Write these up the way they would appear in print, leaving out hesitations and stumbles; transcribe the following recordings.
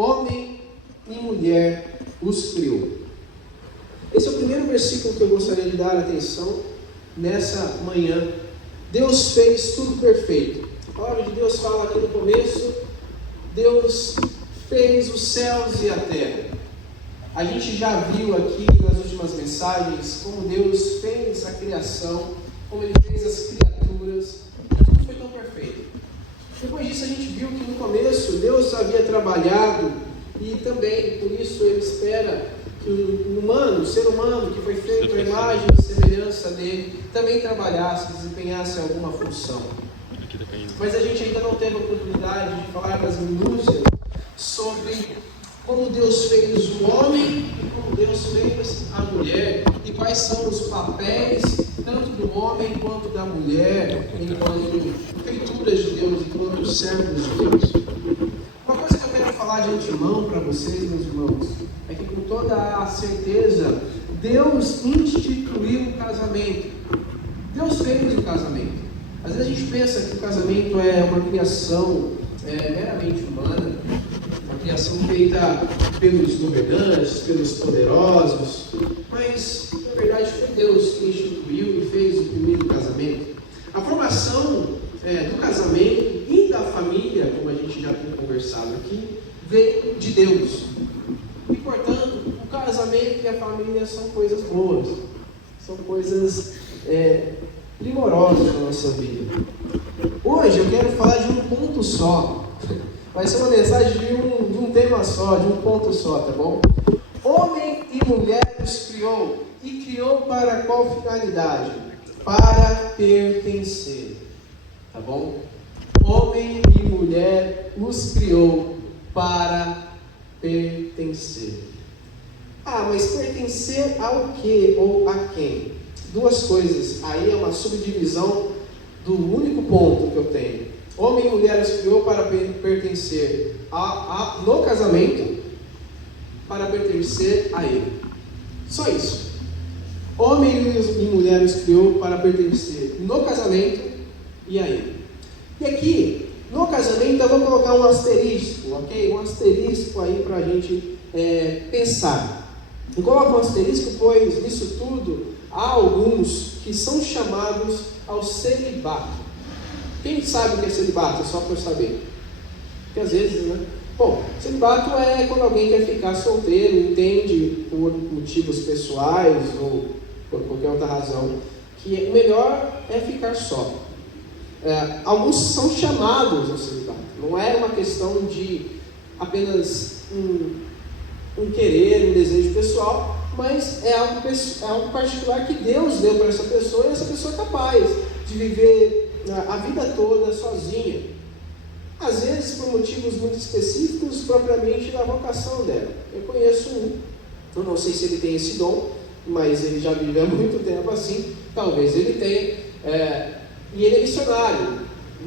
homem e mulher os criou. Esse é o primeiro versículo que eu gostaria de dar atenção nessa manhã. Deus fez tudo perfeito. A palavra de Deus fala aqui no começo: Deus fez os céus e a terra. A gente já viu aqui nas últimas mensagens como Deus fez a criação, como Ele fez as criaturas. Tudo foi tão perfeito. Depois disso a gente viu que no começo Deus havia trabalhado e também por isso Ele espera que o ser humano que foi feito à imagem e semelhança dele, também trabalhasse, desempenhasse alguma função. Mas a gente ainda não teve a oportunidade de falar das minúcias sobre como Deus fez o homem e como Deus fez a mulher, e quais são os papéis tanto do homem quanto da mulher enquanto criaturas de Deus, enquanto servos de Deus. Uma coisa que eu quero falar de antemão para vocês, meus irmãos, é que com toda a certeza Deus instituiu o casamento. Deus fez o casamento. Às vezes a gente pensa que o casamento é uma criação meramente humana, uma criação feita pelos governantes, pelos poderosos, mas na verdade foi Deus que instituiu e fez o primeiro casamento. A formação do casamento e da família, como a gente já tem conversado aqui, veio de Deus. E portanto, o casamento e a família são coisas boas, são coisas primorosas na nossa vida. Hoje eu quero falar de um ponto só. Vai ser uma mensagem de um tema só, de um ponto só, tá bom? Homem e mulher os criou. E criou para qual finalidade? Para pertencer. Tá bom? Homem e mulher os criou para pertencer. Mas pertencer ao que ou a quem? Duas coisas. Aí é uma subdivisão do único ponto que eu tenho. Homem e mulher os criou para pertencer no casamento, para pertencer a ele. Só isso. Homem e mulher os criou para pertencer no casamento e a ele. E aqui, no casamento, eu vou colocar um asterisco, ok? Um asterisco aí para a gente pensar. Eu coloco um asterisco, pois nisso tudo há alguns que são chamados ao celibato. Quem sabe o que é celibato? Só para eu saber. Porque às vezes, né? Bom, celibato é quando alguém quer ficar solteiro, entende por motivos pessoais ou por qualquer outra razão, que o melhor é ficar só. Alguns são chamados ao celibato. Não é uma questão de apenas um querer, um desejo pessoal, mas é algo particular que Deus deu para essa pessoa, e essa pessoa é capaz de viver a vida toda sozinha. Às vezes por motivos muito específicos, propriamente da vocação dela. Eu conheço eu não sei se ele tem esse dom, mas ele já vive há muito tempo assim, talvez ele tenha, e ele é missionário.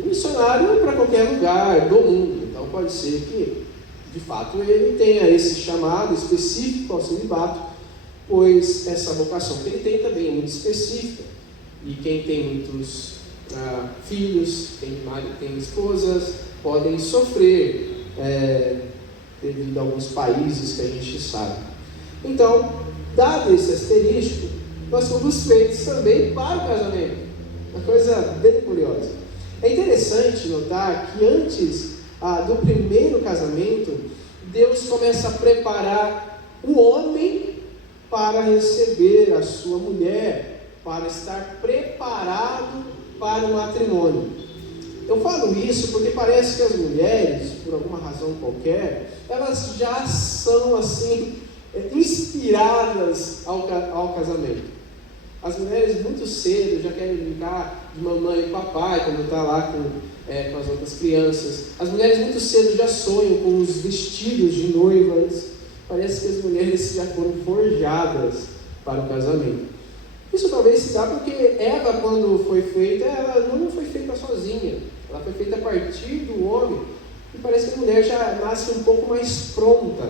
Missionário para qualquer lugar do mundo. Então pode ser que, de fato, ele tenha esse chamado específico ao celibato, pois essa vocação que ele tem também é muito específica. E quem tem muitos filhos, tem esposas, podem sofrer devido a alguns países que a gente sabe. Então, dado esse asterisco, nós fomos feitos também para o casamento. Uma coisa bem curiosa. É interessante notar que antes do primeiro casamento, Deus começa a preparar o homem para receber a sua mulher, para estar preparado para o matrimônio. Eu falo isso porque parece que as mulheres, por alguma razão qualquer, elas já são assim inspiradas ao casamento. As mulheres muito cedo já querem brincar de mamãe e papai quando está lá com as outras crianças. As mulheres muito cedo já sonham com os vestidos de noivas. Parece que as mulheres já foram forjadas para o casamento. Isso talvez se dá porque Eva, quando foi feita, ela não foi feita sozinha. Ela foi feita a partir do homem. E parece que a mulher já nasce um pouco mais pronta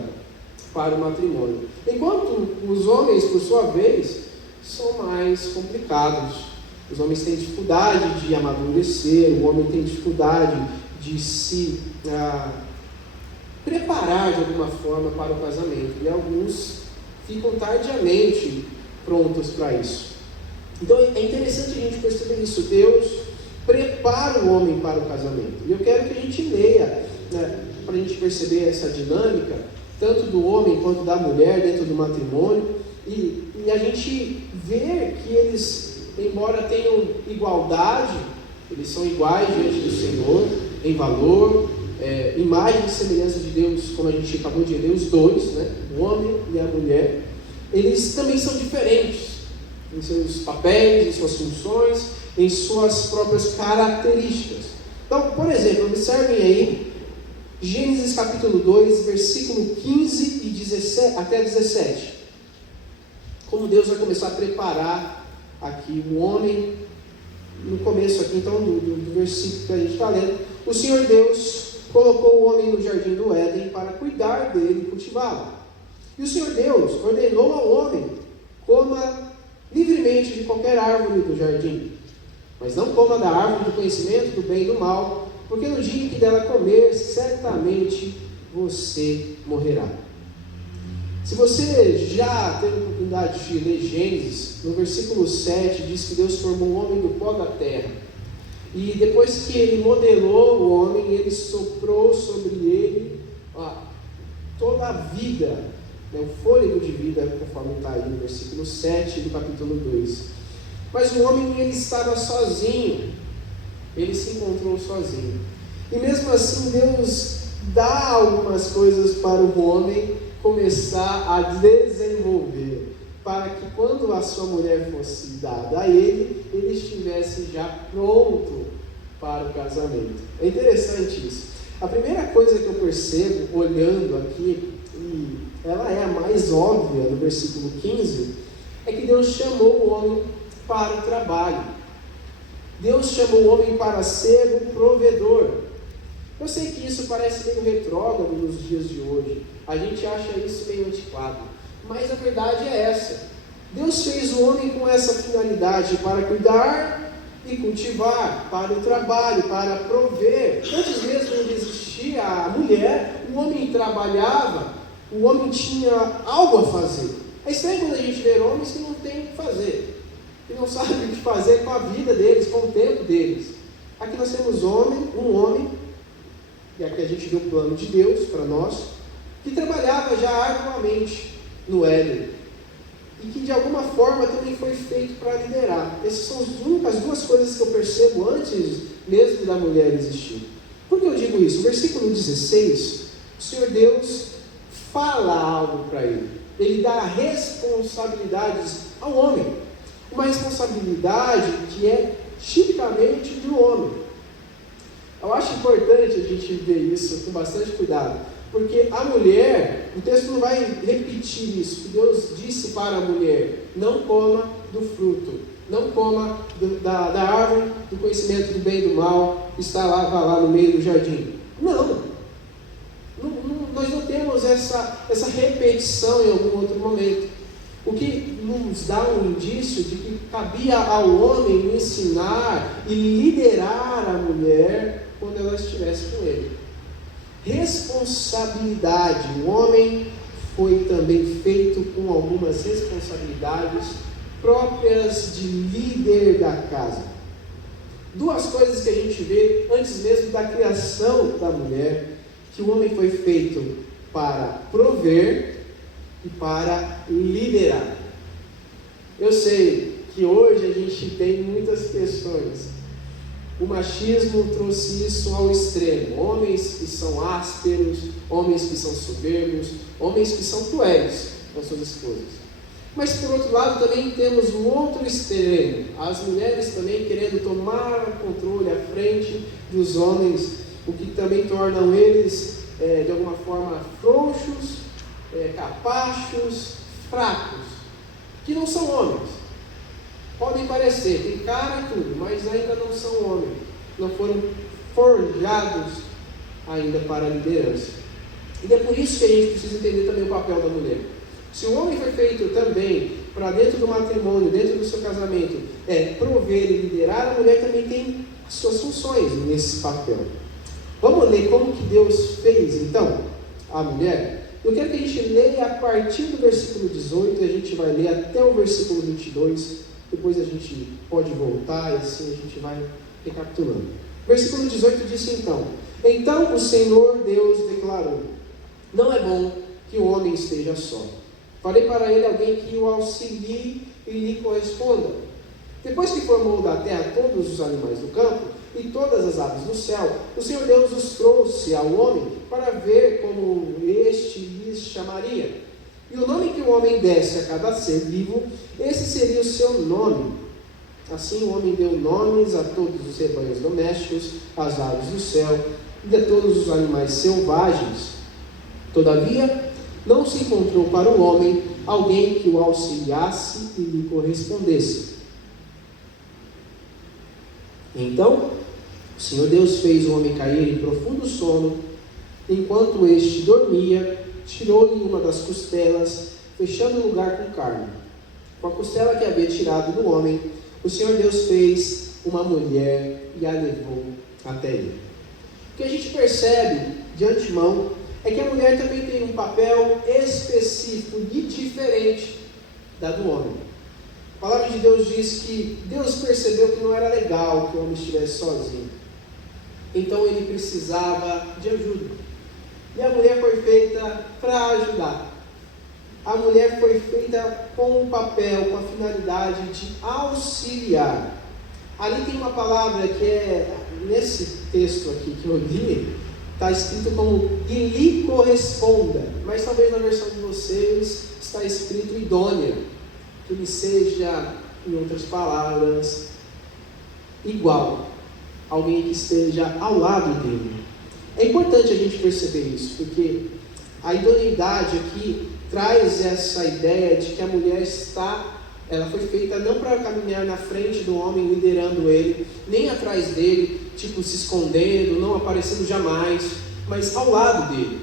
para o matrimônio. Enquanto os homens, por sua vez, são mais complicados. Os homens têm dificuldade de amadurecer, o homem tem dificuldade de se preparar de alguma forma para o casamento, e alguns ficam tardiamente prontos para isso. Então é interessante a gente perceber isso. Deus prepara o homem para o casamento. E eu quero que a gente leia, né, para a gente perceber essa dinâmica, tanto do homem quanto da mulher dentro do matrimônio, e a gente vê que eles, embora tenham igualdade, eles são iguais diante do Senhor, em valor, imagem e semelhança de Deus, como a gente acabou de ler, os dois, né, o homem e a mulher, eles também são diferentes em seus papéis, em suas funções, em suas próprias características. Então, por exemplo, observem aí Gênesis capítulo 2, versículo 15 e 17, até 17. Como Deus vai começar a preparar aqui o homem, no começo aqui então do versículo que a gente está lendo. O Senhor Deus colocou o homem no jardim do Éden para cuidar dele e cultivá-lo. E o Senhor Deus ordenou ao homem: coma livremente de qualquer árvore do jardim, mas não coma da árvore do conhecimento do bem e do mal, porque no dia em que dela comer, certamente você morrerá. Se você já teve a oportunidade de ler Gênesis, no versículo 7 diz que Deus formou o homem do pó da terra, e depois que ele modelou o homem, ele soprou sobre ele toda a vida, né, o fôlego de vida, conforme está aí no versículo 7 do capítulo 2. Mas o homem, ele estava sozinho, ele se encontrou sozinho, e mesmo assim Deus dá algumas coisas para o homem começar a desenvolver, para que quando a sua mulher fosse dada a ele, ele estivesse já pronto para o casamento. É interessante isso. A primeira coisa que eu percebo olhando aqui, e ela é a mais óbvia no versículo 15, é que Deus chamou o homem para o trabalho. Deus chamou o homem para ser um provedor. Eu sei que isso parece meio retrógrado nos dias de hoje. A gente acha isso meio antiquado. Mas a verdade é essa. Deus fez o homem com essa finalidade, para cuidar e cultivar, para o trabalho, para prover. Antes mesmo de existir a mulher, o homem trabalhava, o homem tinha algo a fazer. É estranho quando a gente vê homens que não têm o que fazer, que não sabem o que fazer com a vida deles, com o tempo deles. Aqui nós temos um homem, e aqui a gente vê o plano de Deus para nós, que trabalhava já arduamente no Éden, e que de alguma forma também foi feito para liderar. Essas são as duas coisas que eu percebo antes mesmo da mulher existir. Por que eu digo isso? O versículo 16, o Senhor Deus fala algo para ele. Ele dá responsabilidades ao homem. Uma responsabilidade que é tipicamente do homem. Eu acho importante a gente ver isso com bastante cuidado, porque a mulher, o texto não vai repetir isso, que Deus disse para a mulher: não coma do fruto, não coma da árvore do conhecimento do bem e do mal, que está lá no meio do jardim. Não, nós não temos essa repetição em algum outro momento, o que nos dá um indício de que cabia ao homem ensinar e liderar a mulher quando ela estivesse com ele. Responsabilidade. O homem foi também feito com algumas responsabilidades próprias de líder da casa. Duas coisas que a gente vê antes mesmo da criação da mulher, que o homem foi feito para prover e para liderar. Eu sei que hoje a gente tem muitas questões. O machismo trouxe isso ao extremo. Homens que são ásperos, homens que são soberbos, homens que são cruéis com as suas esposas. Mas por outro lado também temos um outro extremo, as mulheres também querendo tomar controle à frente dos homens, o que também tornam eles de alguma forma frouxos, capachos, fracos, que não são homens. Podem parecer, tem cara e tudo, mas ainda não são homens, não foram forjados ainda para a liderança. E é por isso que a gente precisa entender também o papel da mulher. Se o homem foi feito também para dentro do matrimônio, dentro do seu casamento, prover e liderar, a mulher também tem as suas funções nesse papel. Vamos ler como que Deus fez então? a mulher, eu quero que a gente leia a partir do versículo 18, e a gente vai ler até o versículo 22, depois a gente pode voltar e assim a gente vai recapitulando. Versículo 18 diz então: Então o Senhor Deus declarou: Não é bom que o homem esteja só. Farei para ele alguém que o auxilie e lhe corresponda. Depois que formou da terra todos os animais do campo e todas as aves do céu, o Senhor Deus os trouxe ao homem para ver como este lhes chamaria. E o nome que o homem desse a cada ser vivo, esse seria o seu nome. Assim o homem deu nomes a todos os rebanhos domésticos, às aves do céu e a todos os animais selvagens. Todavia, não se encontrou para o homem alguém que o auxiliasse e lhe correspondesse. Então, o Senhor Deus fez o homem cair em profundo sono. Enquanto este dormia, tirou-lhe uma das costelas, fechando o lugar com carne. Com a costela que havia tirado do homem, o Senhor Deus fez uma mulher e a levou até ele. O que a gente percebe de antemão é que a mulher também tem um papel específico e diferente da do homem. A palavra de Deus diz que Deus percebeu que não era legal que o homem estivesse sozinho. Então ele precisava de ajuda. E a mulher foi feita para ajudar. A mulher foi feita com um papel, com a finalidade de auxiliar. Ali tem uma palavra que é, nesse texto aqui que eu li, está escrito como e lhe corresponda, mas talvez na versão de vocês está escrito idônea, que lhe seja, em outras palavras, igual, alguém que esteja ao lado dele. É importante a gente perceber isso, porque a idoneidade aqui traz essa ideia de que a mulher ela foi feita não para caminhar na frente do homem, liderando ele, nem atrás dele, tipo se escondendo, não aparecendo jamais, mas ao lado dele,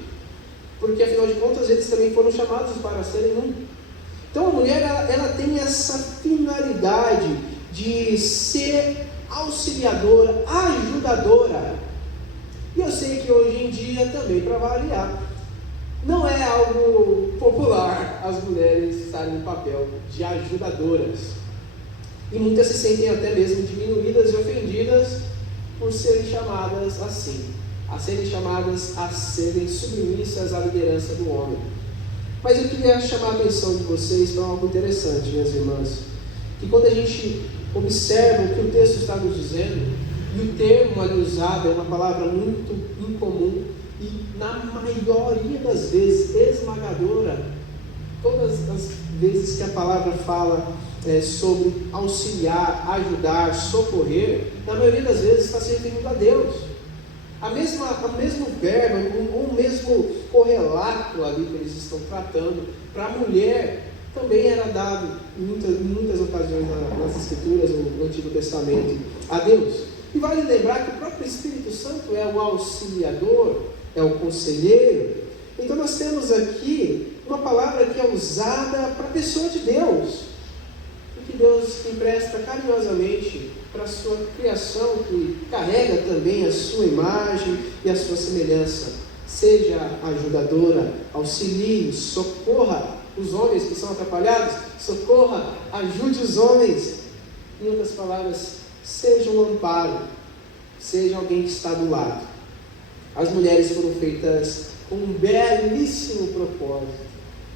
porque afinal de contas eles também foram chamados para serem um. Então a mulher ela tem essa finalidade de ser auxiliadora, ajudadora. E eu sei que hoje em dia também, para variar, não é algo popular as mulheres estarem no papel de ajudadoras. E muitas se sentem até mesmo diminuídas e ofendidas por serem chamadas assim, a serem chamadas a serem submissas à liderança do homem. Mas eu queria chamar a atenção de vocês para algo interessante, minhas irmãs, que quando a gente observa o que o texto está nos dizendo, e o termo ali usado é uma palavra muito incomum, e na maioria das vezes esmagadora, todas as vezes que a palavra fala sobre auxiliar, ajudar, socorrer, na maioria das vezes está se referindo a Deus. O mesmo verbo, o mesmo correlato ali que eles estão tratando, para a mulher também era dado em muitas ocasiões nas Escrituras, no Antigo Testamento, a Deus. E vale lembrar que o próprio Espírito Santo é o auxiliador, é o conselheiro. Então nós temos aqui uma palavra que é usada para a pessoa de Deus, e que Deus empresta carinhosamente para a sua criação, que carrega também a sua imagem e a sua semelhança. Seja ajudadora, auxilie, socorra os homens que são atrapalhados, socorra, ajude os homens. Em outras palavras, seja um amparo, seja alguém que está do lado. As mulheres foram feitas com um belíssimo propósito.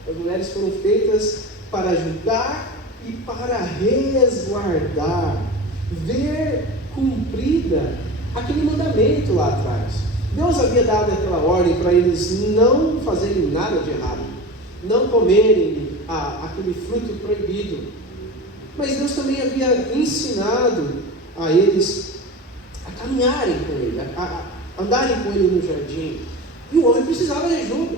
As mulheres foram feitas para ajudar e para resguardar, ver cumprida aquele mandamento lá atrás. Deus havia dado aquela ordem para eles não fazerem nada de errado, não comerem aquele fruto proibido. Mas Deus também havia ensinado a eles a caminharem com Ele, a andarem com Ele no jardim. E o homem precisava de ajuda.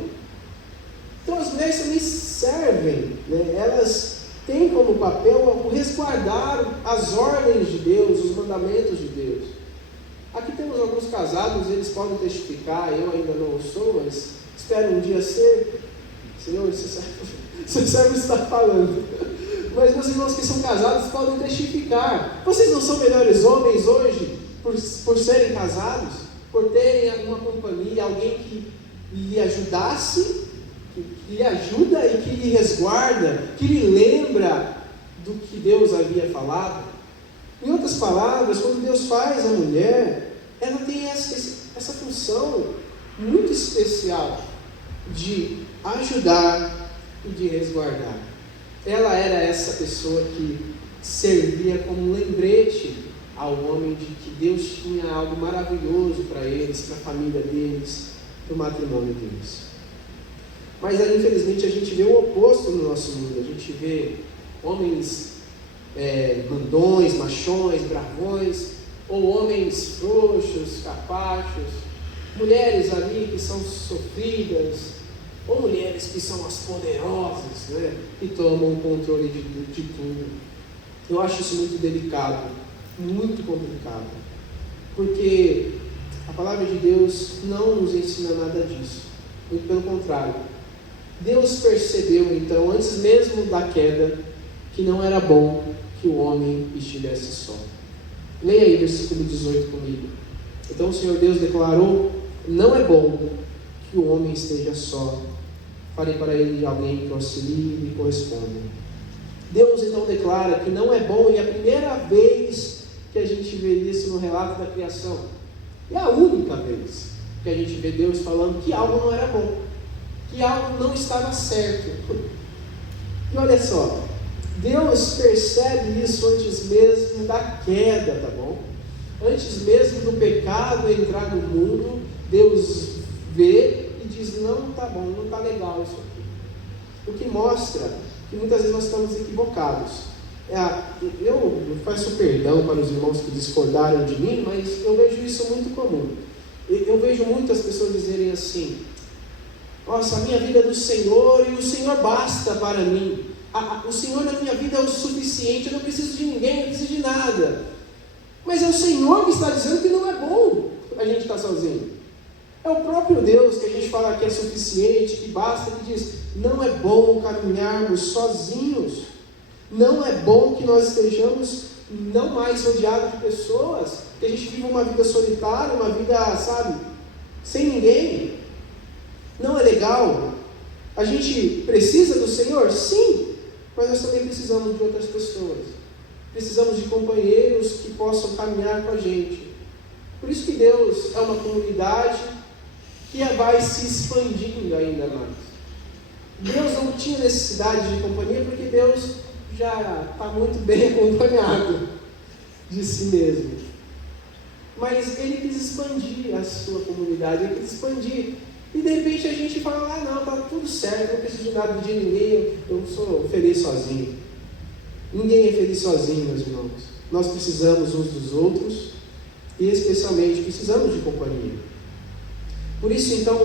Então as mulheres também servem, né? Elas têm como papel o resguardar as ordens de Deus, os mandamentos de Deus. Aqui temos alguns casados, eles podem testificar, eu ainda não sou, mas espero um dia ser. Senhor, você sabe o que está falando. Mas meus irmãos que são casados podem testificar. Vocês não são melhores homens hoje por serem casados? Por terem alguma companhia, alguém que lhe ajudasse, que lhe ajuda e que lhe resguarda, que lhe lembra do que Deus havia falado. Em outras palavras, quando Deus faz a mulher, ela tem essa função muito especial de ajudar e de resguardar. Ela era essa pessoa que servia como lembrete ao homem de que Deus tinha algo maravilhoso para eles, para a família deles, para o matrimônio deles. Mas aí, infelizmente, a gente vê o oposto no nosso mundo. A gente vê homens mandões, machões, bravões, ou homens frouxos, capachos, mulheres ali que são sofridas, ou mulheres que são as poderosas, né, que tomam o controle de tudo. Eu acho isso muito delicado, muito complicado, porque a palavra de Deus não nos ensina nada disso, muito pelo contrário. Deus percebeu então, antes mesmo da queda, que não era bom que o homem estivesse só. Leia aí versículo 18 comigo. Então o Senhor Deus declarou: não é bom que o homem esteja só, farei para ele alguém que auxilie e corresponda. Deus então declara que não é bom, e é a primeira vez que a gente vê isso no relato da criação. É a única vez que a gente vê Deus falando que algo não era bom, que algo não estava certo. E olha só, Deus percebe isso antes mesmo da queda, tá bom? Antes mesmo do pecado entrar no mundo, Deus vê e diz: não tá bom, não tá legal isso aqui. O que mostra que muitas vezes nós estamos equivocados. Eu peço perdão para os irmãos que discordaram de mim, mas eu vejo isso muito comum. Eu vejo muitas pessoas dizerem assim: nossa, a minha vida é do Senhor e o Senhor basta para mim. O Senhor na minha vida é o suficiente, eu não preciso de ninguém, não preciso de nada. Mas é o Senhor que está dizendo que não é bom a gente estar sozinho. É o próprio Deus que a gente fala que é suficiente, que basta, que diz: não é bom caminharmos sozinhos. Não é bom que nós estejamos não mais rodeados de pessoas, que a gente viva uma vida solitária, uma vida, sabe, sem ninguém. Não é legal. A gente precisa do Senhor? Sim, mas nós também precisamos de outras pessoas. Precisamos de companheiros que possam caminhar com a gente. Por isso que Deus é uma comunidade que vai se expandindo ainda mais. Deus não tinha necessidade de companhia, porque Deus já está muito bem acompanhado de si mesmo. Mas Ele quis expandir a sua comunidade, Ele quis expandir. E de repente a gente fala: não, está tudo certo, não preciso de nada de ninguém, eu sou feliz sozinho. Ninguém é feliz sozinho, meus irmãos. Nós precisamos uns dos outros e especialmente precisamos de companhia. Por isso então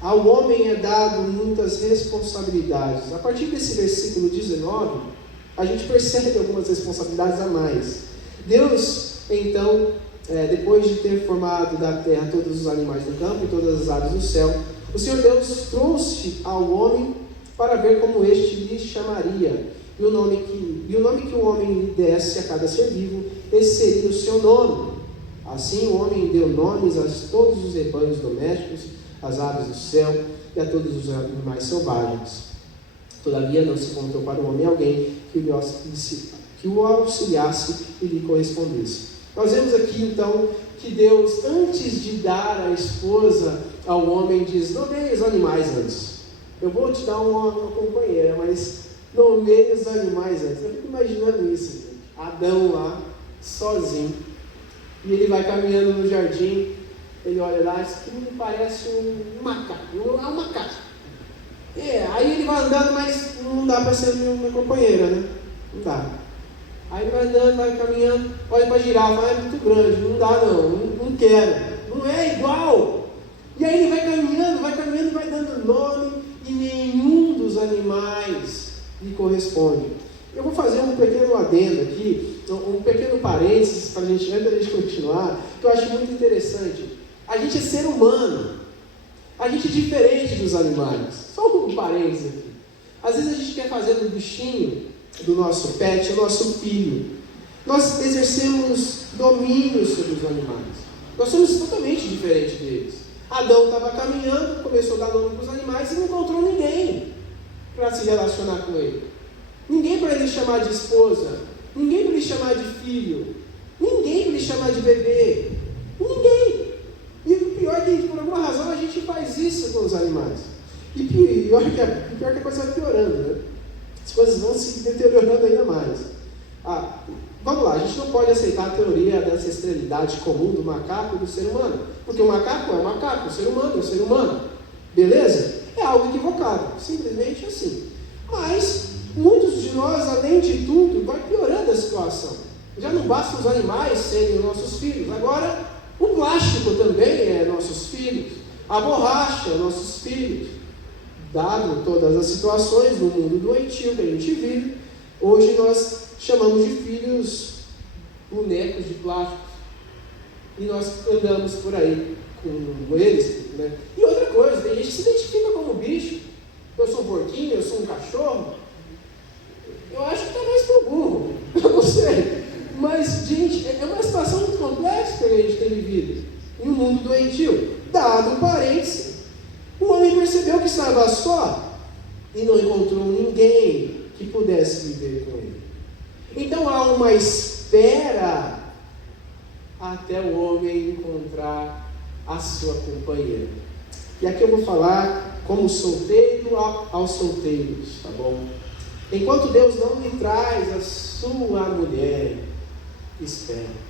ao homem é dado muitas responsabilidades. A partir desse versículo 19, a gente percebe algumas responsabilidades a mais. Deus então, depois de ter formado da terra todos os animais do campo e todas as aves do céu, o Senhor Deus trouxe ao homem para ver como este lhe chamaria. E o nome que o homem lhe desse a cada ser vivo, esse seria o seu nome. Assim o homem deu nomes a todos os rebanhos domésticos, às aves do céu e a todos os animais selvagens. Todavia não se encontrou para o homem alguém que o auxiliasse e lhe correspondesse. Nós vemos aqui então que Deus, antes de dar a esposa ao homem, diz: nomeie os animais antes. Eu vou te dar uma companheira, mas nomeie os animais antes. Eu fico imaginando isso, gente. Adão lá, sozinho, e ele vai caminhando no jardim. Ele olha lá: isso aqui me parece um macaco. É um macaco. Aí ele vai andando, mas não dá para ser minha companheira, né? Não dá. Aí ele vai andando, vai caminhando, olha para a girafa: é muito grande, não dá não quero. Não é igual. E aí ele vai caminhando, vai dando nome, e nenhum dos animais lhe corresponde. Eu vou fazer um pequeno adendo aqui, um pequeno parênteses para antes da gente continuar, que eu acho muito interessante. A gente é ser humano, a gente é diferente dos animais. Só um parênteses aqui. Às vezes a gente quer fazer do bichinho, do nosso pet, o nosso filho. Nós exercemos domínio sobre os animais. Nós somos totalmente diferentes deles. Adão estava caminhando, começou a dar nome para os animais e não encontrou ninguém para se relacionar com ele. Ninguém para ele chamar de esposa, ninguém para ele chamar de filho, ninguém para ele chamar de bebê, ninguém. E o pior é que por alguma razão a gente faz isso com os animais. E pior que a coisa vai piorando, né? As coisas vão se deteriorando ainda mais. Vamos lá, a gente não pode aceitar a teoria da ancestralidade comum do macaco e do ser humano, porque o macaco é o macaco, o ser humano é o ser humano, beleza? É algo equivocado, simplesmente assim. Mas muitos de nós, além de tudo, vai piorando a situação. Já não basta os animais serem os nossos filhos, agora o plástico também é nossos filhos, a borracha é nossos filhos. Dado todas as situações do mundo doentio que a gente vive, hoje nós chamamos de filhos bonecos de plástico. E nós andamos por aí com eles, né? E outra coisa, tem gente que se identifica como bicho. Eu sou um porquinho, eu sou um cachorro. Eu acho que está mais pro burro. Eu não sei. Mas, gente, é uma situação muito complexa que a gente tem vivido. Em um mundo doentio. Dado um parêntese, o homem percebeu que estava só e não encontrou ninguém que pudesse viver com ele. Então há uma espera até o homem encontrar a sua companheira. E aqui eu vou falar como solteiro aos solteiros, tá bom? Enquanto Deus não lhe traz a sua mulher, espera.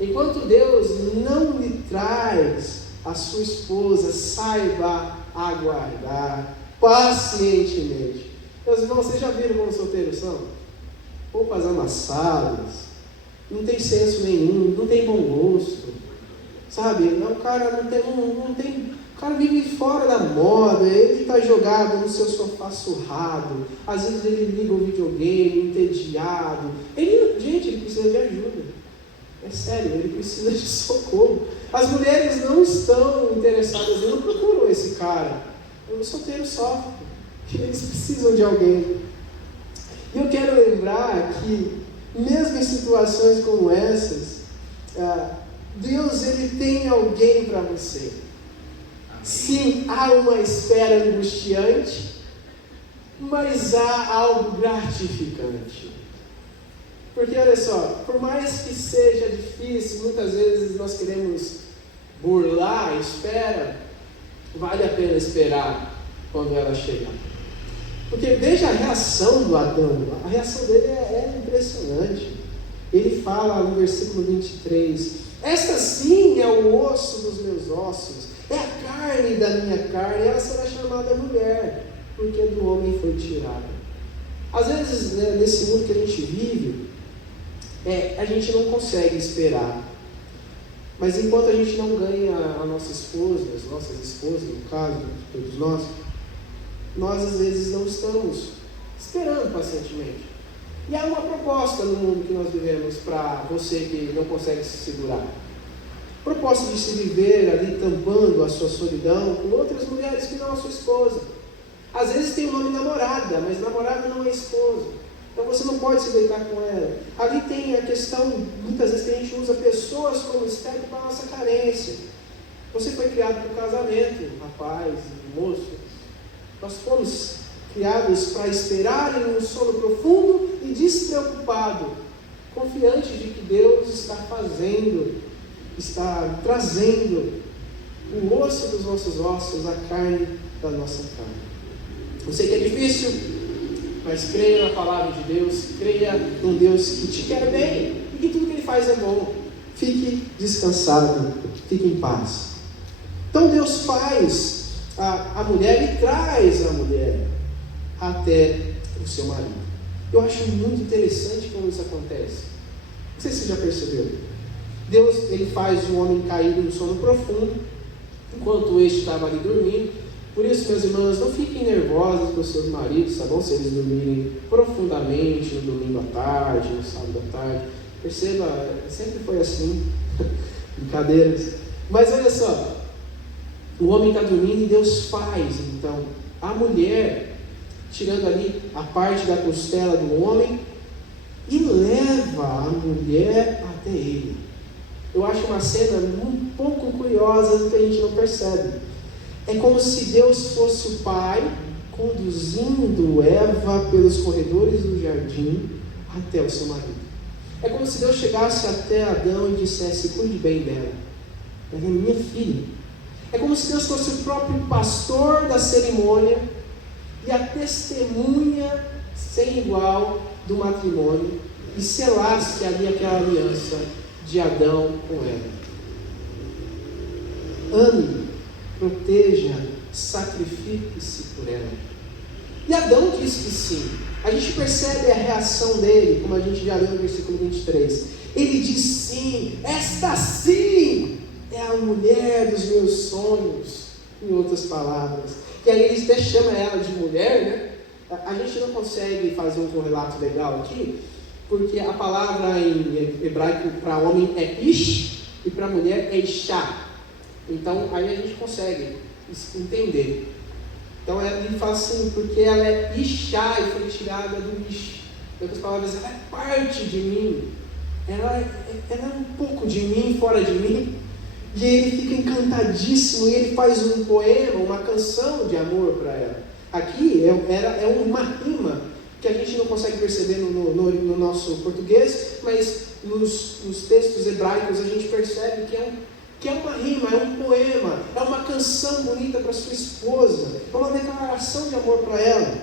Enquanto Deus não lhe traz a sua esposa, saiba aguardar pacientemente. Meus irmãos, vocês já viram como solteiros são? Roupas amassadas, não tem senso nenhum, não tem bom gosto, sabe? O cara não tem, o cara vive fora da moda, ele está jogado no seu sofá surrado, às vezes ele liga o videogame, entediado, ele precisa de ajuda, é sério, ele precisa de socorro. As mulheres não estão interessadas, não procuram esse cara, os solteiros sofrem, eles precisam de alguém. E eu quero lembrar que, mesmo em situações como essas, Deus ele tem alguém para você. Amém. Sim, há uma espera angustiante, mas há algo gratificante. Porque olha só, por mais que seja difícil, muitas vezes nós queremos burlar a espera, vale a pena esperar quando ela chegar. Porque veja a reação do Adão, a reação dele é impressionante. Ele fala no versículo 23, esta sim é o osso dos meus ossos, é a carne da minha carne, ela será chamada mulher, porque do homem foi tirada. Às vezes, né, nesse mundo que a gente vive, a gente não consegue esperar. Mas enquanto a gente não ganha a nossa esposa, as nossas esposas, no caso, todos nós às vezes não estamos esperando pacientemente. E há uma proposta no mundo que nós vivemos para você que não consegue se segurar. Proposta de se viver ali tampando a sua solidão com outras mulheres que não a sua esposa. Às vezes tem o nome namorada, mas namorada não é esposa. Então você não pode se deitar com ela. Ali tem a questão, muitas vezes, que a gente usa pessoas como espelho para a nossa carência. Você foi criado para o casamento, rapaz, moço. Nós fomos criados para esperar em um sono profundo e despreocupado, confiante de que Deus está trazendo o osso dos nossos ossos, a carne da nossa carne. Eu sei que é difícil, mas creia na palavra de Deus, creia num Deus que te quer bem e que tudo que Ele faz é bom. Fique descansado, fique em paz. Então Deus faz a mulher e traz a mulher até o seu marido. Eu acho muito interessante como isso acontece. Não sei se você já percebeu. Deus ele faz o homem caído no sono profundo, enquanto este estava ali dormindo. Por isso, meus irmãos, não fiquem nervosos com os seus maridos, tá bom? Se eles dormirem profundamente no domingo à tarde, no sábado à tarde. Perceba, sempre foi assim. Brincadeiras. Mas olha só, o homem está dormindo e Deus faz, então, a mulher, tirando ali a parte da costela do homem, e leva a mulher até ele. Eu acho uma cena um pouco curiosa que a gente não percebe. É como se Deus fosse o pai conduzindo Eva pelos corredores do jardim até o seu marido. É como se Deus chegasse até Adão e dissesse: cuide bem dela, ela é minha filha. É como se Deus fosse o próprio pastor da cerimônia e a testemunha sem igual do matrimônio e selasse ali aquela aliança de Adão com Eva. Ame, proteja, sacrifique-se por ela. E Adão disse que sim. A gente percebe a reação dele, como a gente já leu no versículo 23. Ele diz: sim, esta sim é a mulher dos meus sonhos, em outras palavras. E aí ele até chama ela de mulher, né? A gente não consegue fazer um correlato legal aqui, porque a palavra em hebraico para homem é ish e para mulher é ishá. Então aí a gente consegue entender. Então ele fala assim: porque ela é ishá e foi tirada do ish. Em outras palavras, ela é parte de mim, ela é um pouco de mim, fora de mim. E ele fica encantadíssimo e ele faz um poema, uma canção de amor para ela. Aqui é uma rima que a gente não consegue perceber no nosso português, mas nos textos hebraicos a gente percebe que é uma rima, é um poema, é uma canção bonita para sua esposa, é uma declaração de amor para ela.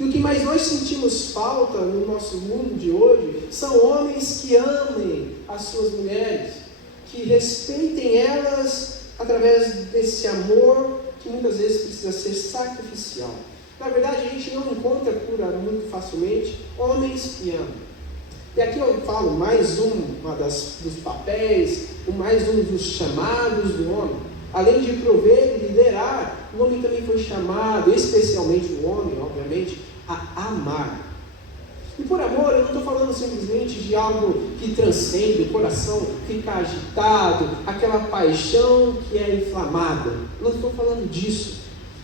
E o que mais nós sentimos falta no nosso mundo de hoje são homens que amem as suas mulheres, que respeitem elas através desse amor que muitas vezes precisa ser sacrificial. Na verdade, a gente não encontra muito facilmente homens que amam. E aqui eu falo mais dos papéis, mais um dos chamados do homem. Além de prover e liderar, o homem também foi chamado, especialmente o homem, obviamente, a amar. E por amor, eu não estou falando simplesmente de algo que transcende, o coração fica agitado, aquela paixão que é inflamada. Eu não estou falando disso.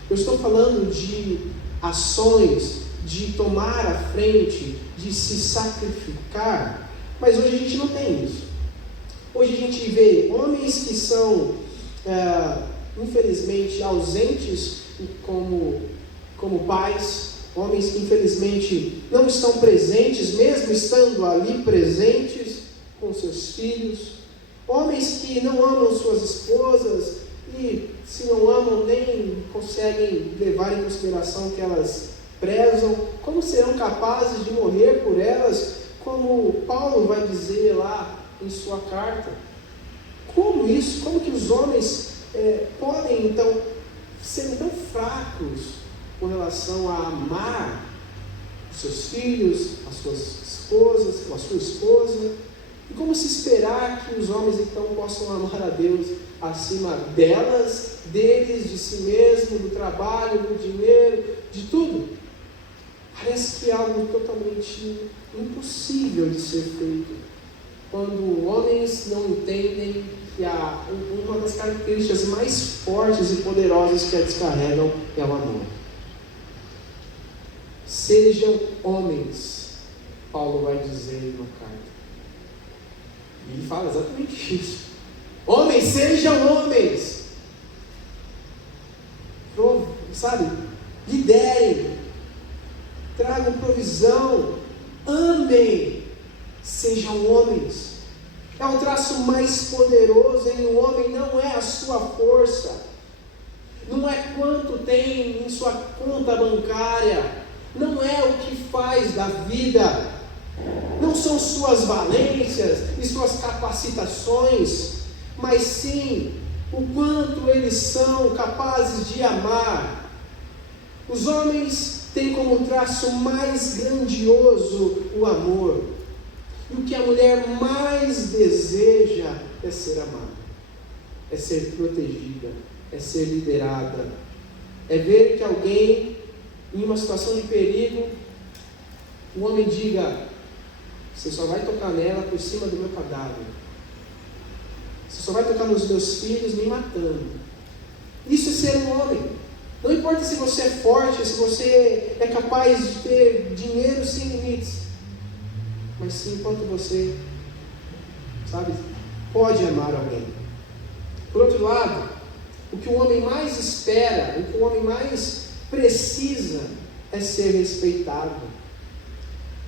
Eu estou falando de ações, de tomar a frente, de se sacrificar. Mas hoje a gente não tem isso. Hoje a gente vê homens que são, infelizmente, ausentes como pais, homens que infelizmente não estão presentes, mesmo estando ali presentes com seus filhos, homens que não amam suas esposas e, se não amam, nem conseguem levar em consideração que elas prezam. Como serão capazes de morrer por elas, como Paulo vai dizer lá em sua carta? Como isso? Como que os homens podem então serem tão fracos com relação a amar os seus filhos, as suas esposas, ou a sua esposa? E como se esperar que os homens então possam amar a Deus acima delas, deles, de si mesmo, do trabalho, do dinheiro, de tudo? Parece que é algo totalmente impossível de ser feito, quando homens não entendem que uma das características mais fortes e poderosas que a descarregam é o amor. Sejam homens, Paulo vai dizer em uma carta. E ele fala exatamente isso. Homens, sejam homens. Sabe? Liderem. Tragam provisão. Amem. Sejam homens. É um traço mais poderoso em um homem, não é a sua força. Não é quanto tem em sua conta bancária. Não é o que faz da vida, não são suas valências e suas capacitações, mas sim o quanto eles são capazes de amar. Os homens têm como traço mais grandioso o amor, e o que a mulher mais deseja é ser amada, é ser protegida, é ser liderada, é ver que alguém em uma situação de perigo, o homem diga: você só vai tocar nela por cima do meu cadáver, você só vai tocar nos meus filhos me matando. Isso é ser um homem. Não importa se você é forte, se você é capaz de ter dinheiro sem limites, mas sim enquanto você, sabe, pode amar alguém. Por outro lado, o que o homem mais espera, o que o homem mais precisa é ser respeitado.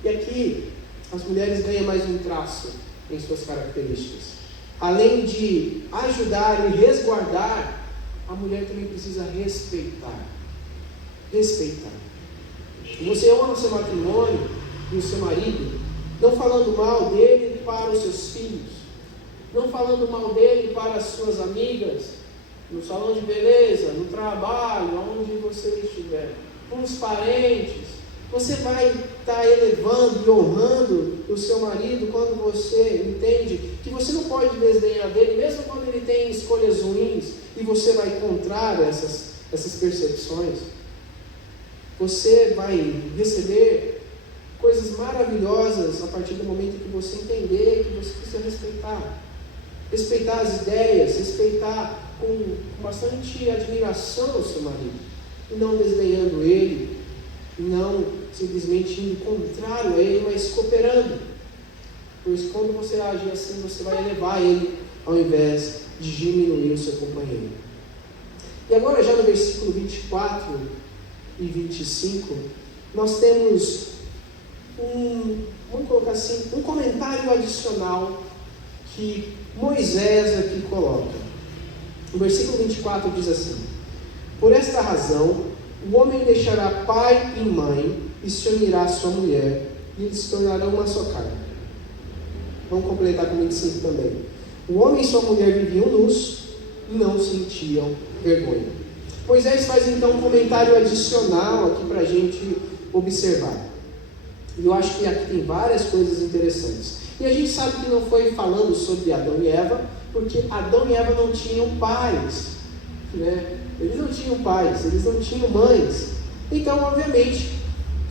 E aqui, as mulheres ganham mais um traço em suas características. Além de ajudar e resguardar, a mulher também precisa respeitar. Respeitar. Você honra o seu matrimônio e o seu marido, não falando mal dele para os seus filhos, não falando mal dele para as suas amigas, no salão de beleza, no trabalho, onde você estiver, com os parentes. Você vai estar elevando e honrando o seu marido quando você entende que você não pode desdenhar dele, mesmo quando ele tem escolhas ruins, e você vai encontrar essas percepções. Você vai receber coisas maravilhosas a partir do momento que você entender que você precisa respeitar. Respeitar as ideias, respeitar com bastante admiração o seu marido, e não desdenhando ele, não simplesmente indo contrário a ele, mas cooperando. Pois quando você agir assim, você vai elevar ele, ao invés de diminuir o seu companheiro. E agora, já no versículo 24 e 25, nós temos vamos colocar assim, um comentário adicional que Moisés aqui coloca. O versículo 24 diz assim: por esta razão, o homem deixará pai e mãe e se unirá à sua mulher, e eles se tornarão uma só carne. Vamos completar com 25 também. O homem e sua mulher viviam nus e não sentiam vergonha. Moisés faz então um comentário adicional aqui para a gente observar. E eu acho que aqui tem várias coisas interessantes. E a gente sabe que não foi falando sobre Adão e Eva, porque Adão e Eva não tinham pais, né? Eles não tinham pais, eles não tinham mães. Então, obviamente,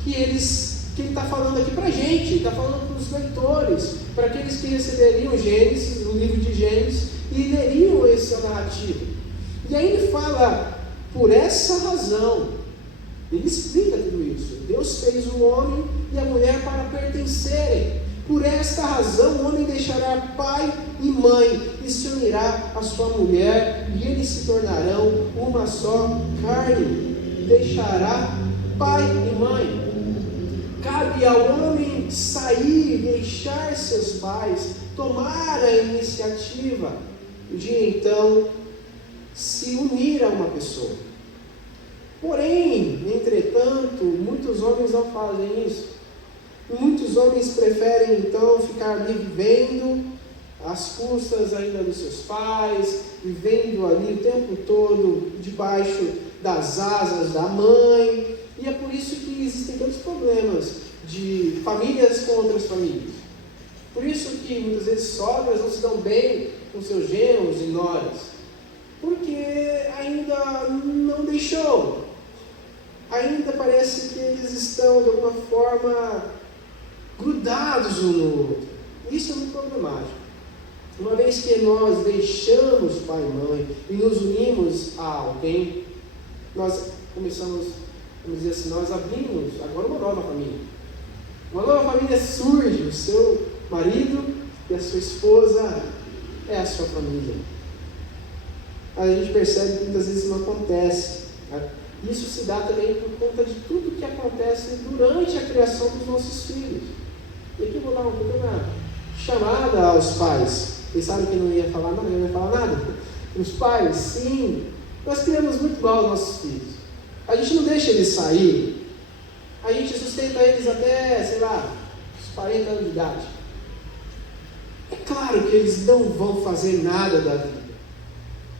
que ele está falando aqui para a gente, ele está falando para os leitores, para aqueles que receberiam Gênesis, o livro de Gênesis, e leriam essa narrativa. E aí ele fala, por essa razão, ele explica tudo isso. Deus fez o homem e a mulher para pertencerem. Por esta razão, o homem deixará pai e mãe e se unirá à sua mulher, e eles se tornarão uma só carne. Deixará pai e mãe. Cabe ao homem sair, deixar seus pais, tomar a iniciativa de então se unir a uma pessoa. Porém, entretanto, muitos homens não fazem isso. Muitos homens preferem então ficar ali vivendo às custas ainda dos seus pais, vivendo ali o tempo todo debaixo das asas da mãe, e é por isso que existem tantos problemas de famílias com outras famílias. Por isso que muitas vezes sogras não se dão bem com seus genros e noras, porque ainda não deixou, ainda parece que eles estão de alguma forma grudados um no outro. Isso é muito problemático. Uma vez que nós deixamos pai e mãe e nos unimos a alguém, nós começamos, vamos dizer assim, nós abrimos agora uma nova família. Uma nova família surge, o seu marido e a sua esposa é a sua família. A gente percebe que muitas vezes não acontece. Isso se dá também por conta de tudo que acontece durante a criação dos nossos filhos. E aqui eu vou dar uma pequena chamada aos pais. Vocês sabem que não ia falar nada, não ia falar nada? Os pais, sim, nós criamos muito mal os nossos filhos. A gente não deixa eles sair, a gente sustenta eles até, sei lá, os 40 anos de idade. É claro que eles não vão fazer nada da vida.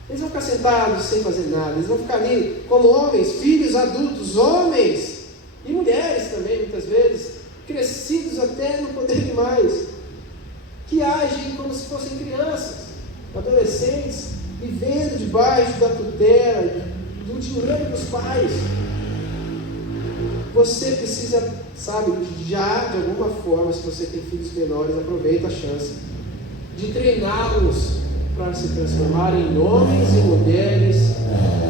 Eles vão ficar sentados sem fazer nada, eles vão ficar ali como homens, filhos adultos, homens e mulheres também, muitas vezes, crescidos até não poderem mais, que agem como se fossem crianças, adolescentes, vivendo debaixo da tutela, do dinheiro dos pais. Você precisa, sabe, já de alguma forma, se você tem filhos menores, aproveita a chance de treiná-los para se transformarem em homens e mulheres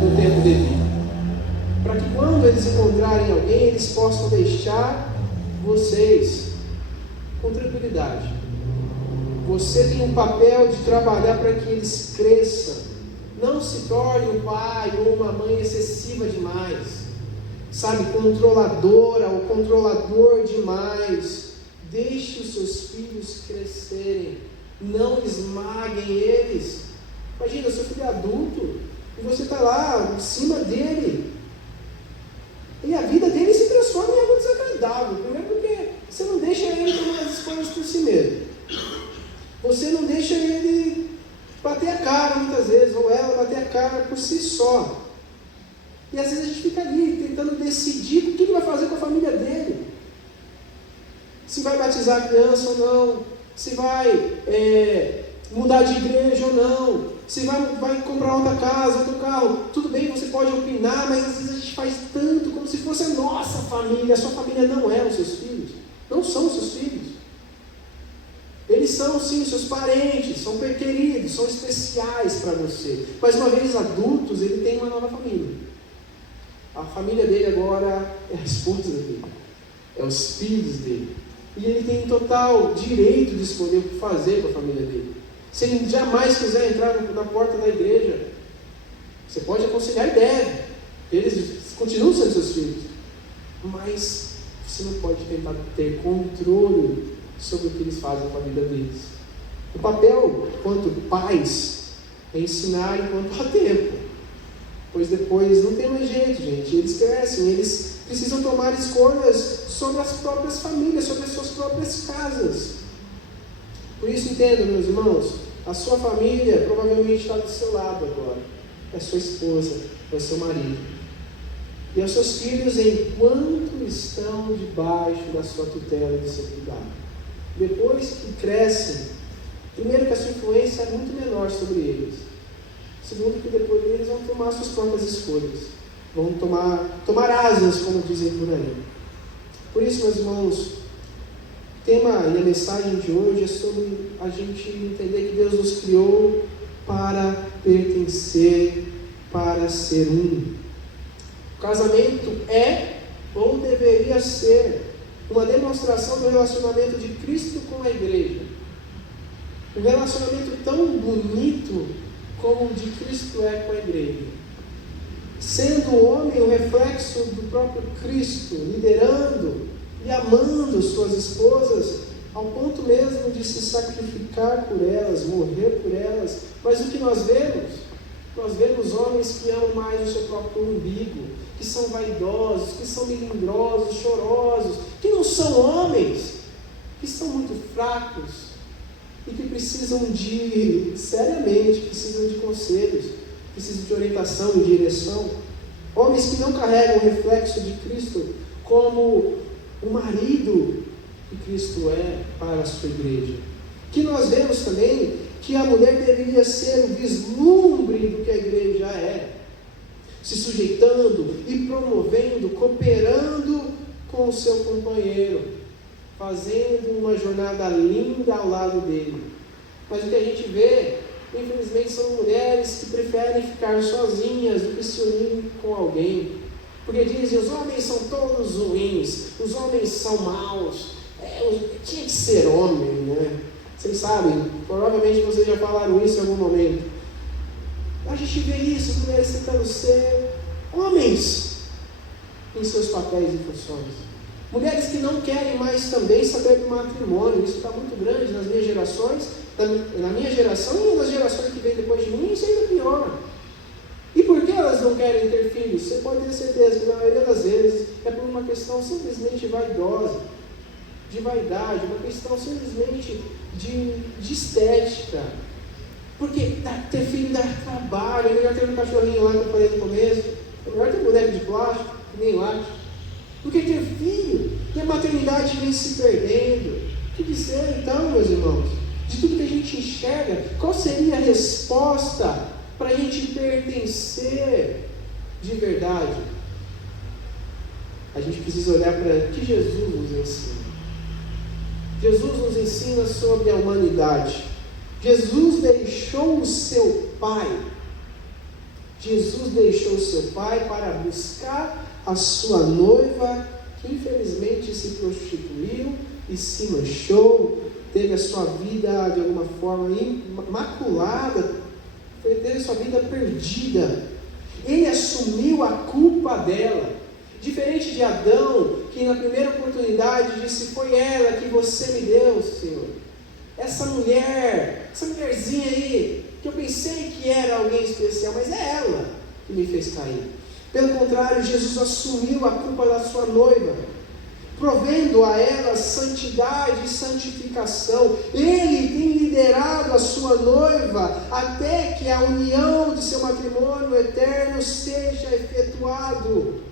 no tempo devido, para que quando eles encontrarem alguém, eles possam deixar vocês com tranquilidade, Você tem um papel de trabalhar para que eles cresçam. Não se torne um pai ou uma mãe excessiva demais, sabe, controladora ou controlador demais. Deixe os seus filhos crescerem, não esmaguem eles. Imagina, seu filho é adulto e você está lá em cima dele, e a vida dele se transforma em algo desagradável. Primeiro porque você não deixa ele tomar as escolhas por si mesmo, você não deixa ele bater a cara muitas vezes, ou ela bater a cara por si só. E às vezes a gente fica ali tentando decidir o que ele vai fazer com a família dele. Se vai batizar a criança ou não, se vai mudar de igreja ou não, se vai comprar outra casa, outro carro. Tudo bem, você pode opinar, mas às vezes a gente faz tanto como se fosse a nossa família. A sua família não é os seus filhos, não são os seus filhos. Eles são sim seus parentes, são queridos, são especiais para você. Mas uma vez adultos, ele tem uma nova família. A família dele agora é a esposa dele, é os filhos dele. E ele tem total direito de escolher o que fazer com a família dele. Se ele jamais quiser entrar na porta da igreja, você pode aconselhar e deve. Eles continuam sendo seus filhos. Mas você não pode tentar ter controle sobre o que eles fazem com a vida deles. O papel, quanto pais, é ensinar enquanto há tempo. Pois depois não tem mais jeito, gente. Eles crescem, eles precisam tomar escolhas sobre as próprias famílias, sobre as suas próprias casas. Por isso, entenda, meus irmãos, a sua família provavelmente está do seu lado agora. É sua esposa, é seu marido. E os seus filhos, enquanto estão debaixo da sua tutela e do seu cuidado. Depois que crescem, primeiro que a sua influência é muito menor sobre eles. Segundo que depois eles vão tomar suas próprias escolhas. Vão tomar asas, como dizem por aí. Por isso, meus irmãos, o tema e a mensagem de hoje é sobre a gente entender que Deus nos criou para pertencer, para ser um. O casamento é, ou deveria ser, uma demonstração do relacionamento de Cristo com a igreja. Um relacionamento tão bonito como o de Cristo é com a igreja. Sendo o homem o reflexo do próprio Cristo, liderando e amando suas esposas, ao ponto mesmo de se sacrificar por elas, morrer por elas. Mas o que nós vemos? Nós vemos homens que amam mais o seu próprio umbigo, que são vaidosos, que são melindrosos, chorosos, que não são homens, que são muito fracos e que precisam seriamente de conselhos, precisam de orientação e direção. Homens que não carregam o reflexo de Cristo como o marido que Cristo é para a sua igreja. Que nós vemos também que a mulher deveria ser o vislumbre do que a igreja é, se sujeitando e promovendo, cooperando com o seu companheiro, fazendo uma jornada linda ao lado dele. Mas o que a gente vê, infelizmente, são mulheres que preferem ficar sozinhas do que se unir com alguém, porque dizem: os homens são todos ruins, os homens são maus, tinha que ser homem, né? Vocês sabem, provavelmente vocês já falaram isso em algum momento. A gente vê isso, as mulheres tentando ser homens em seus papéis e funções. Mulheres que não querem mais também saber do matrimônio. Isso está muito grande nas minhas gerações, na minha geração e nas gerações que vêm depois de mim, isso ainda pior. E por que elas não querem ter filhos? Você pode ter certeza que na maioria das vezes é por uma questão simplesmente vaidosa, de vaidade, uma questão simplesmente de estética. Porque ter filho dá trabalho, é melhor ter um cachorrinho lá que eu falei no começo, é melhor ter um boneco de plástico, que nem late, do que ter filho. E a maternidade vem se perdendo. O que dizer então, meus irmãos? De tudo que a gente enxerga, qual seria a resposta para a gente pertencer de verdade? A gente precisa olhar para o que Jesus nos ensina. Jesus nos ensina sobre a humanidade. Jesus deixou o seu Pai. Jesus deixou o seu Pai para buscar a sua noiva, que infelizmente se prostituiu e se manchou, teve a sua vida de alguma forma maculada, teve a sua vida perdida. Ele assumiu a culpa dela. Diferente de Adão, que na primeira oportunidade disse: foi ela que você me deu, Senhor. Essa mulherzinha aí, que eu pensei que era alguém especial, mas é ela que me fez cair. Pelo contrário, Jesus assumiu a culpa da sua noiva, provendo a ela santidade e santificação. Ele tem liderado a sua noiva até que a união de seu matrimônio eterno seja efetuado.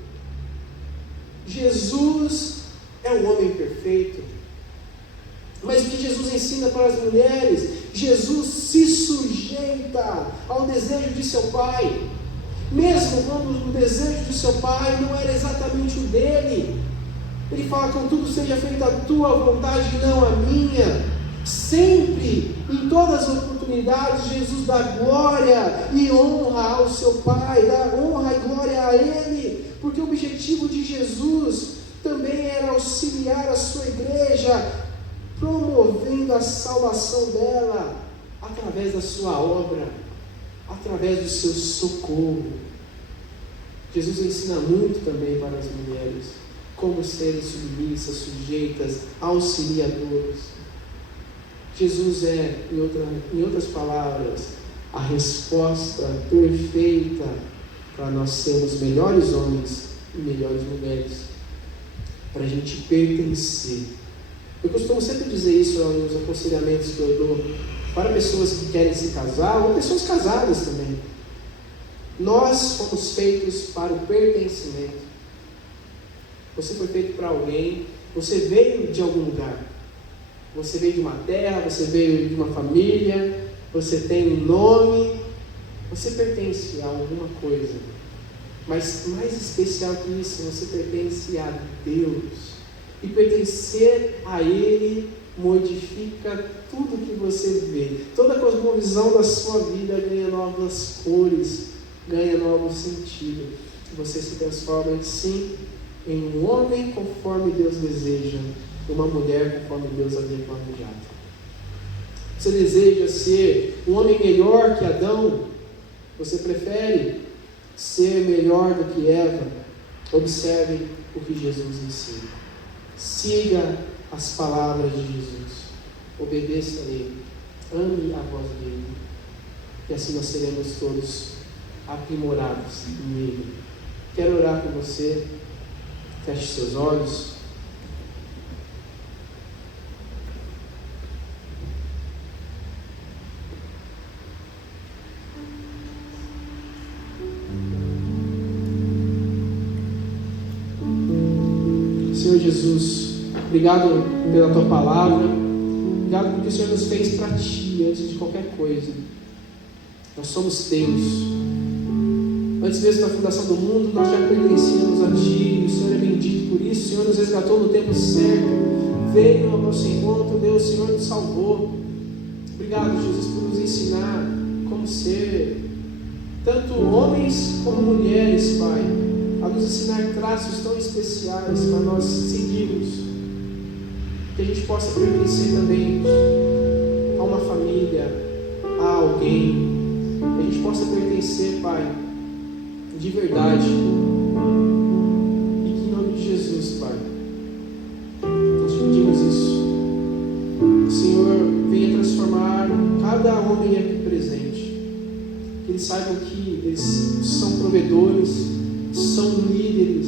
Jesus é um homem perfeito. Mas o que Jesus ensina para as mulheres? Jesus se sujeita ao desejo de seu pai, mesmo quando o desejo de seu pai não era exatamente o dele. Ele fala: contudo seja feita a tua vontade, não a minha. Sempre, em todas as oportunidades, Jesus dá glória e honra ao seu pai, dá honra e glória a ele, porque o objetivo de Jesus também era auxiliar a sua igreja, promovendo a salvação dela através da sua obra, através do seu socorro. Jesus ensina muito também para as mulheres como serem submissas, sujeitas, auxiliadoras. Jesus é, em outras palavras, a resposta perfeita para nós sermos melhores homens e melhores mulheres, para a gente pertencer. Eu costumo sempre dizer isso nos aconselhamentos que eu dou para pessoas que querem se casar ou pessoas casadas também. Nós fomos feitos para o pertencimento. Você foi feito para alguém, você veio de algum lugar. Você veio de uma terra, você veio de uma família, você tem um nome, você pertence a alguma coisa. Mas mais especial que isso, você pertence a Deus. E pertencer a Ele modifica tudo que você vê. Toda a cosmovisão da sua vida ganha novas cores, ganha novo sentido. Você se transforma, sim, em um homem conforme Deus deseja, uma mulher conforme Deus havia planejado. Você deseja ser um homem melhor que Adão? Você prefere ser melhor do que Eva? Observe o que Jesus ensina. Siga as palavras de Jesus. Obedeça a Ele. Ame a voz dEle. E assim nós seremos todos aprimorados nele. Quero orar com você. Feche seus olhos. Senhor Jesus, obrigado pela Tua palavra, obrigado porque o Senhor nos fez para Ti antes de qualquer coisa. Nós somos Teus. Antes mesmo da fundação do mundo, nós já pertencíamos a Ti, e o Senhor é bendito por isso. O Senhor nos resgatou no tempo certo, veio ao nosso encontro, Deus, o Senhor nos salvou. Obrigado, Jesus, por nos ensinar como ser tanto homens como mulheres, Pai, a nos ensinar traços tão especiais para nós seguirmos, que a gente possa pertencer também a uma família, a alguém, que a gente possa pertencer, Pai, de verdade, e que em nome de Jesus, Pai, nós pedimos isso. O Senhor venha transformar cada homem aqui presente, que eles saibam que eles são provedores, são líderes,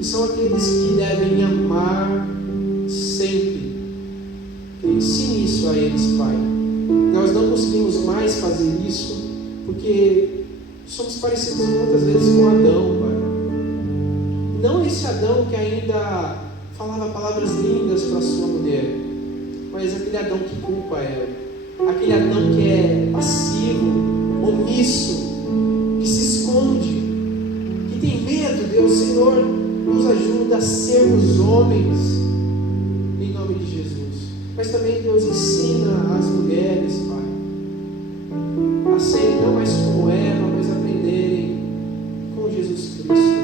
e são aqueles que devem amar sempre. Que ensine isso a eles, Pai. Nós não conseguimos mais fazer isso, porque somos parecidos muitas vezes com Adão, Pai. Não esse Adão que ainda falava palavras lindas para sua mulher, mas aquele Adão que culpa ela, aquele Adão que é passivo, omisso, que se esconde, que tem medo. Deus, Senhor, nos ajuda a sermos homens, em nome de Jesus. Mas também, Deus, ensina as mulheres, Pai, a serem não mais como Eva, mas aprenderem com Jesus Cristo,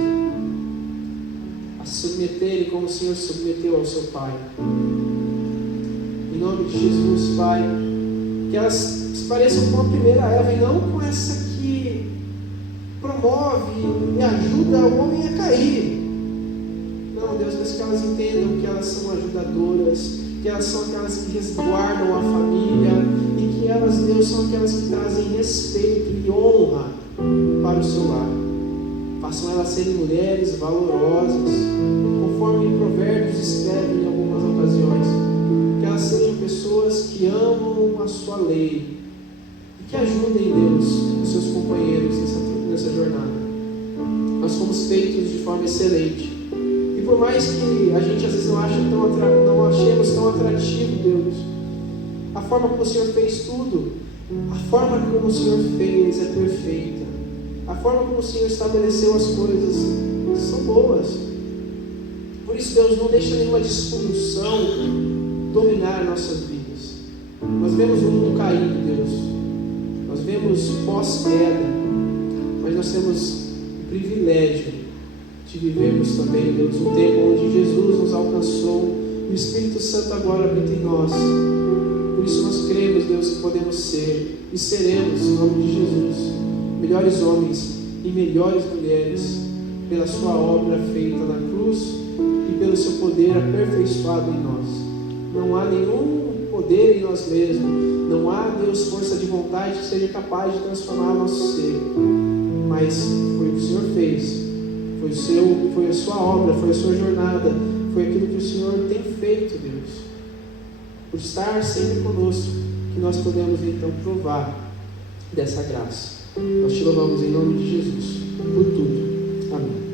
a se submeterem como o Senhor se submeteu ao seu Pai. Em nome de Jesus, Pai, que elas se pareçam com a primeira Eva e não com essa que promove e ajuda o homem a cair. Não, Deus, mas que elas entendam que elas são ajudadoras, que elas são aquelas que resguardam a família e que elas, Deus, são aquelas que trazem respeito e honra para o seu lar. Façam elas serem mulheres valorosas, conforme Provérbios escreve em algumas ocasiões. Que elas sejam pessoas que amam a sua lei e que ajudem, Deus, os seus companheiros nessa jornada. Nós fomos feitos de forma excelente. E por mais que a gente às vezes não achemos tão atrativo, Deus, a forma como o Senhor fez tudo, a forma como o Senhor fez é perfeita. A forma como o Senhor estabeleceu as coisas são boas. Por isso, Deus, não deixa nenhuma disfunção dominar nossas vidas. Nós vemos o mundo caído, Deus. Nós vemos pós-queda, mas nós temos o privilégio de vivermos também, Deus, um tempo onde Jesus nos alcançou e o Espírito Santo agora habita em nós. Por isso nós cremos, Deus, que podemos ser e seremos, em nome de Jesus, melhores homens e melhores mulheres pela sua obra feita na cruz e pelo seu poder aperfeiçoado em nós. Não há nenhum poder em nós mesmos, não há, Deus, força de vontade que seja capaz de transformar o nosso ser, mas foi o que o Senhor fez, foi a sua obra, foi a sua jornada, foi aquilo que o Senhor tem feito, Deus, por estar sempre conosco, que nós podemos então provar dessa graça. Nós te louvamos em nome de Jesus por tudo. Amém.